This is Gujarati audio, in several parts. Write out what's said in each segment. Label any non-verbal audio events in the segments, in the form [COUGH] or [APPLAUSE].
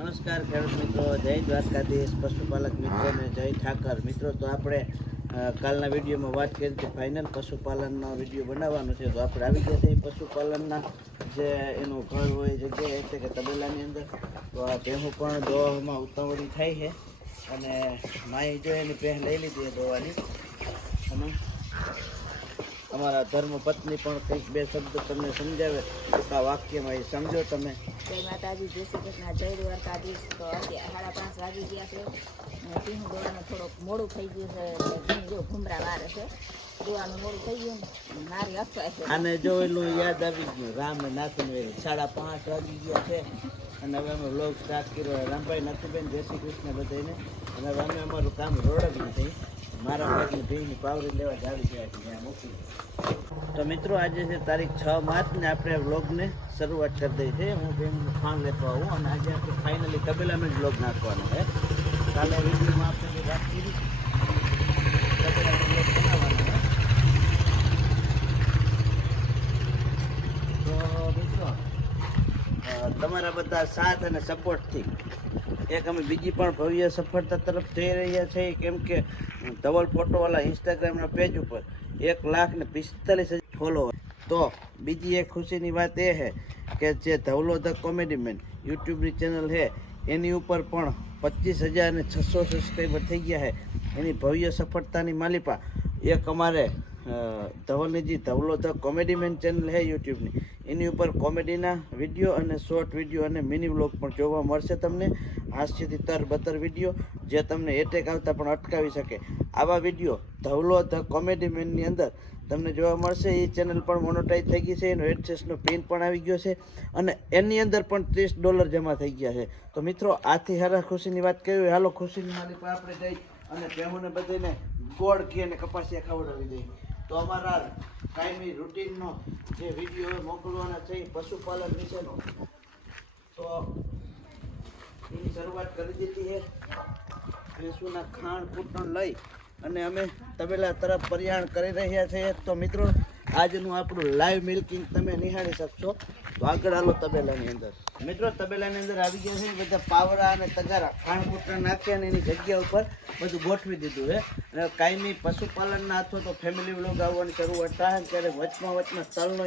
નમસ્કાર ખેડૂત મિત્રો જય દ્વારકાધીશ પશુપાલક મિત્રો અને જય ઠાકર. મિત્રો તો આપણે કાલના વિડીયોમાં વાત કરી હતી ફાઇનલ પશુપાલનનો વીડિયો બનાવવાનો છે. તો આપણે આવી ગયા છે પશુપાલનના જે એનું ઘર હોય જગ્યા એટલે કે તબેલાની અંદર. તો આ ભેહું પણ દોવામાં ઉતાવળી થાય છે અને માઈ જો એની પહે લઈ લીધી દોવાની. અને અમારા ધર્મ પત્ની પણ કંઈક બે શબ્દ તમને સમજાવે. આ વાક્યમાં એ સમજો તમે. જય માતાજી, જય શ્રી કૃષ્ણ. જય દ્વારકાધીશ તો અત્યારે સાડા પાંચ વાગી ગયા છે. અને સિંહ દોવાનું થોડુંક મોડું થઈ ગયું છે જો ઘુમરા વારે છે. દોવાનું મોડું થઈ ગયું ને મારી અફવા છે. આને જો એટલું યાદ આવી ગયું રામ નાથન સાડા પાંચ વાગી ગયા છે. અને હવે અમે વ્લોગ સ્ટાર્ટ કર્યો. રામભાઈ, નાથુબેન, જય શ્રી કૃષ્ણ બધાને અને હવે અમે અમારું કામ રોડ થઈ મારા ભાગની ભીની પાવરી લેવા જ આવી ગયા છે, ત્યાં મૂકી તો મિત્રો, આજે છે તારીખ છ માર્ચ ને આપણે વ્લોગને શરૂઆત કરી દઈ છે હું બેનનું ખાણ લેતો આવું અને આજે આપણે ફાઇનલી તબેલામાં જ વ્લોગ નાખવાનો છે. કાલે આપણે તો મિત્રો તમારા બધા સાથ અને સપોર્ટથી એક અમે બીજી પણ ભવ્ય સફળતા તરફ જઈ રહ્યા છીએ, કેમ કે ધવલ ફોટોવાળા ઇન્સ્ટાગ્રામના પેજ ઉપર એક લાખ ને પિસ્તાલીસ હજાર ફોલોવર તો બીજી એક ખુશીની વાત એ છે કે જે ધવલો ધ કોમેડી મેન યુટ્યુબની ચેનલ છે, એની ઉપર પણ પચીસ હજાર ને છસો સબસ્ક્રાઈબર થઈ ગયા છે. એની ભવ્ય સફળતાની માલિપા એક અમારે ધવલનીજી Dhavalo the comedy man channel છે યુટ્યુબની એની ઉપર કોમેડીના વીડિયો અને શોર્ટ વીડિયો અને મિની વ્લોગ પણ જોવા મળશે તમને. હાસ્યથી તર બતર વીડિયો જે તમને એટેક આવતા પણ અટકાવી શકે. આવા વીડિયો ધવલો ધ કોમેડી મેનની અંદર તમને જોવા મળશે. એ ચેનલ પણ મોનોટાઈઝ થઈ ગઈ છે. એનો એડસેસનો પિન પણ આવી ગયો છે. અને એની અંદર પણ ત્રીસ ડોલર જમા થઈ ગયા છે. તો મિત્રો, આથી હારા ખુશીની વાત કરી હાલો ખુશીની મારી પણ આપણે જઈ અને પહેમને બધાને ગોળ ઘી અને કપાસિયા ખવડાવી દઈએ તો અમારા કાયમી રૂટીનનો જે વીડિયો મોકલવાના છે પશુપાલન વિશેનો. તો એની શરૂઆત કરી દીધી છે. ભેંસોના ખાણ કૂટણ લઈ અને અમે તબેલા તરફ પરિયાણ કરી રહ્યા છીએ. તો મિત્રો, આજનું આપણું લાઈવ મિલ્કિંગ તમે નિહાળી શકશો. તો આગળ હાલો તબેલાની અંદર. મિત્રો, તબેલાની અંદર આવી ગયા છે બધા પાવડા અને તગારા. ખાણ કૂટણ નાખ્યા અને એની જગ્યા ઉપર બધું ગોઠવી દીધું છે. અને કાયમી પશુપાલનના અથવા તો ફેમિલી વ્લોગ આવવાની શરૂઆત થાય ત્યારે વચમાં વચમાં તલનો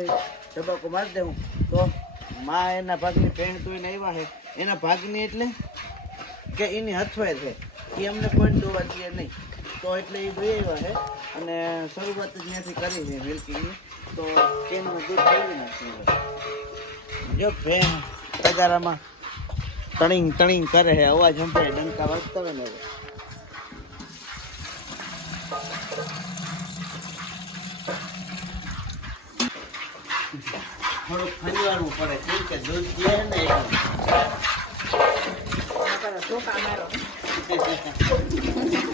તબક્કો મારી દેવું તો માં એના ભાગની ભેણ તોઈને આવ્યા છે. એના ભાગની એટલે કે એની હથવાય છે. એ અમને કોઈ જોવા દે નહીં. તો એટલે એ દોઈ આવ્યા છે અને શરૂઆત જ ત્યાંથી કરી છે મિલ્કીની. તો કેનમાં દૂધ જોઈ નાખ્યું જો ભેણ તગારામાં તણીંગ તણીંગ કરે છે, અવાજ સંભળાય, ડંકા વાગતા હોય ને થોડુંક ખંજવાળવું પડે. કેમ કે દૂધ જે છે ને એ [LAUGHS]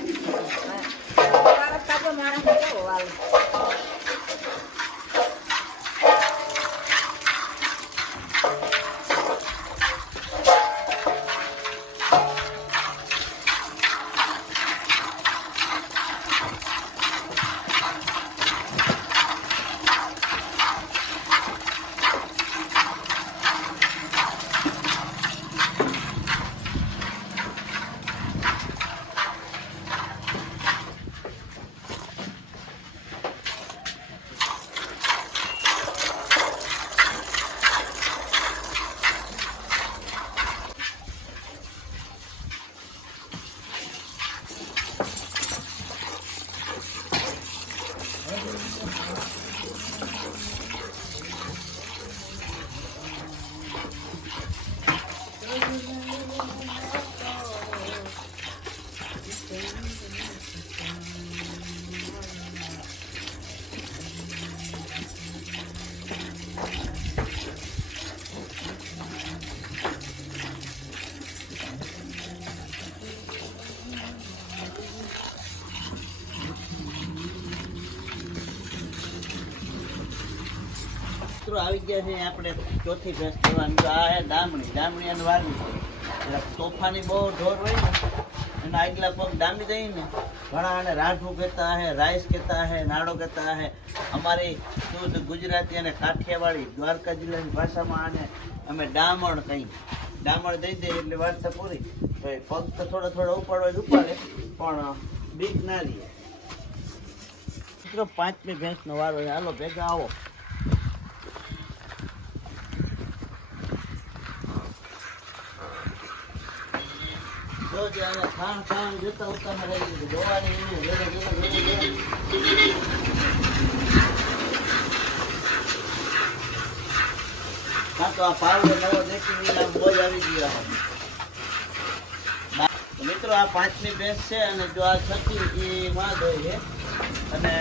મિત્રો આવી ગયા છે આપણે ચોથી ભેંસ કરવાની આ હે ડામણી ડામણી અને વારવી. એટલે તોફાની બહુ ઢોર હોય ને એના આગલા પગ ડામી દઈએ ને ઘણા આને રાઠું કહેતા હે, રાઈસ કહેતા હે, નાડો કહેતા હે. અમારી શુદ્ધ ગુજરાતી અને કાઠિયાવાડી દ્વારકા જિલ્લાની ભાષામાં આને અમે ડામણ કહીએ. ડામણ દઈ દે એટલે વાર્તા પૂરી. તો એ પગ તો થોડા થોડા ઉપાડવા ઉપાડે, પણ બીક ના રહીએ મિત્રો પાંચમી ભેંસનો વારો હાલો ભેગા આવો જો જે આને ખાણ ખાણ જતા ઉતામાં રહી ગયું જોવાની એને વેલે વેલે વેલે વેલે. હા તો આ પાવડો નવો આમ બોજ આવી ગયો મિત્રો, આ પાંચમી બેસ છે અને જો આ છઠ્ઠી એ માં હોય છે. અને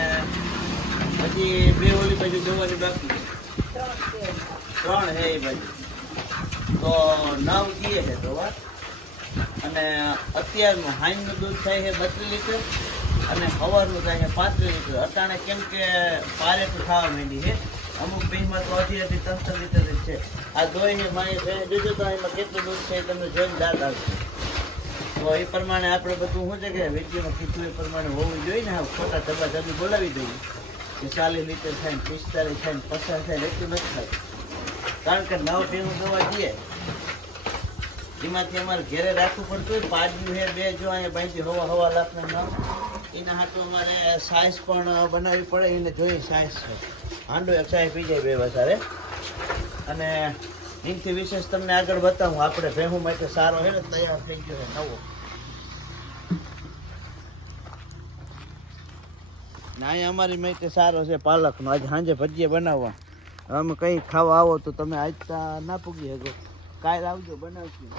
પછી બે ઓલી બાજુ જોવાની બાકી. ત્રણ છે એ બાજુ. તો નવ કીએ છે ધોવા અને અત્યારનું હાઈનું દૂધ થાય છે બત્રીસ લીટર અને સવારનું થાય છે પાંત્રીસ લીટર. અટાણે કેમ કે પારે તો ખાવા માંડી છે. અમુક ભીમાં તો અઢી અઢી ત્રણ લીટર જ છે. આ દોઈ છે મારી ભેંસ જોજો તો એમાં કેટલું દૂધ છે તમને જોઈને દાદ આવશે. તો એ પ્રમાણે આપણે બધું શું છે કે વિડીયોમાં કીધું એ પ્રમાણે હોવું જોઈએ ને. ખોટા ધબા ધબી બોલાવી દઈએ. કે ચાલીસ લીટર થાય ને પિસ્તાલીસ થાય ને પચાસ થાય એટલું નથી થાય. કારણ કે નવ ટીમ દવા દઈએ. એમાંથી અમારે ઘેરે રાખવું પડતું હોય, પાડ્યું છે બે જો અહીંયા બાંધી હવા હવા લાખના નામ. એના હાટું અમારે સાઇઝ પણ બનાવવી પડે, એને જોઈએ સાઇઝ છે. હાંડો એક સાઈઝ પી જાય બે વધારે. અને એનાથી વિશેષ તમને આગળ બતાવું, આપણે ભેહું માટે સારો હે ને, તૈયાર થઈ ગયો નવો. ના અમારી માટે સારો છે પાલકનો. આજે સાંજે ભજીયા બનાવવા. અમે કંઈ ખાવા આવો તો તમે આજતા ના પૂગી શકો. કાલ આવજો બનાવશું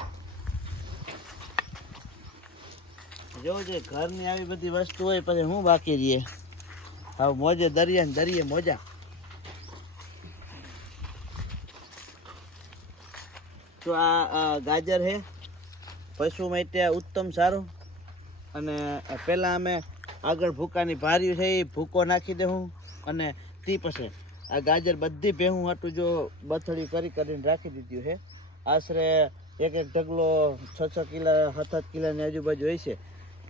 જોવું છે ઘરની આવી બધી વસ્તુ હોય, પછી હું બાકી રહીએ? હવે મોજે દરિયા ને દરિયે મોજા. તો આ ગાજર છે પશુ માટે ઉત્તમ સારું. અને પહેલાં અમે આગળ ભૂકાની ભાર્યું છે, એ ભૂકો નાખી દેવું અને તી પછી આ ગાજર બધી ભેહું હતું જો બથડી કરી કરીને રાખી દીધું છે આશરે એક એક ઢગલો છ છ કિલા, સાત સાત કિલાની આજુબાજુ હોય છે.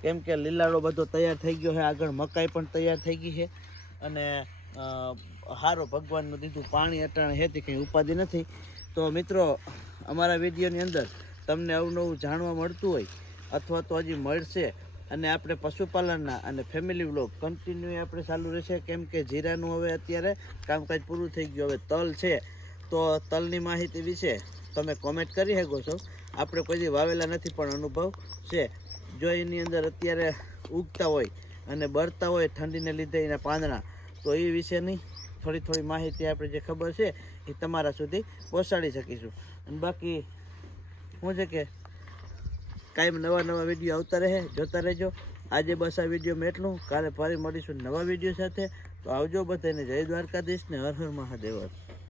કેમ કે લીલાડો બધો તૈયાર થઈ ગયો છે, આગળ મકાઈ પણ તૈયાર થઈ ગઈ છે. અને સારો ભગવાનનું દીધું પાણી અટાણે હેતી, કંઈ ઉપાધિ નથી. તો મિત્રો, અમારા વિડીયોની અંદર તમને અવનવું જાણવા મળતું હોય, અથવા તો હજી મળશે, અને આપણે પશુપાલનના અને ફેમિલી વ્લોગ કન્ટિન્યુ આપણે ચાલુ રહેશે. કેમ કે જીરાનું હવે અત્યારે કામકાજ પૂરું થઈ ગયું, હવે તલ છે. તો તલની માહિતી વિશે તમે કોમેન્ટ કરી શકો છો. આપણે કોઈ દી વાવેલા નથી, પણ અનુભવ છે. જો એની અંદર અત્યારે ઉગતા હોય અને બળતા હોય ઠંડીને લીધે એના પાંદડા, તો એ વિશેની થોડી થોડી માહિતી આપણે જે ખબર છે, એ તમારા સુધી પહોંચાડી શકીશું. અને બાકી શું છે કે કાયમ નવા નવા વીડિયો આવતા રહે, જોતા રહેજો. આજે બસ આ વિડીયોમાં એટલું. કાલે ફરી મળીશું નવા વીડિયો સાથે. તો આવજો બધાને જય દ્વારકાધીશ ને હર હર મહાદેવ.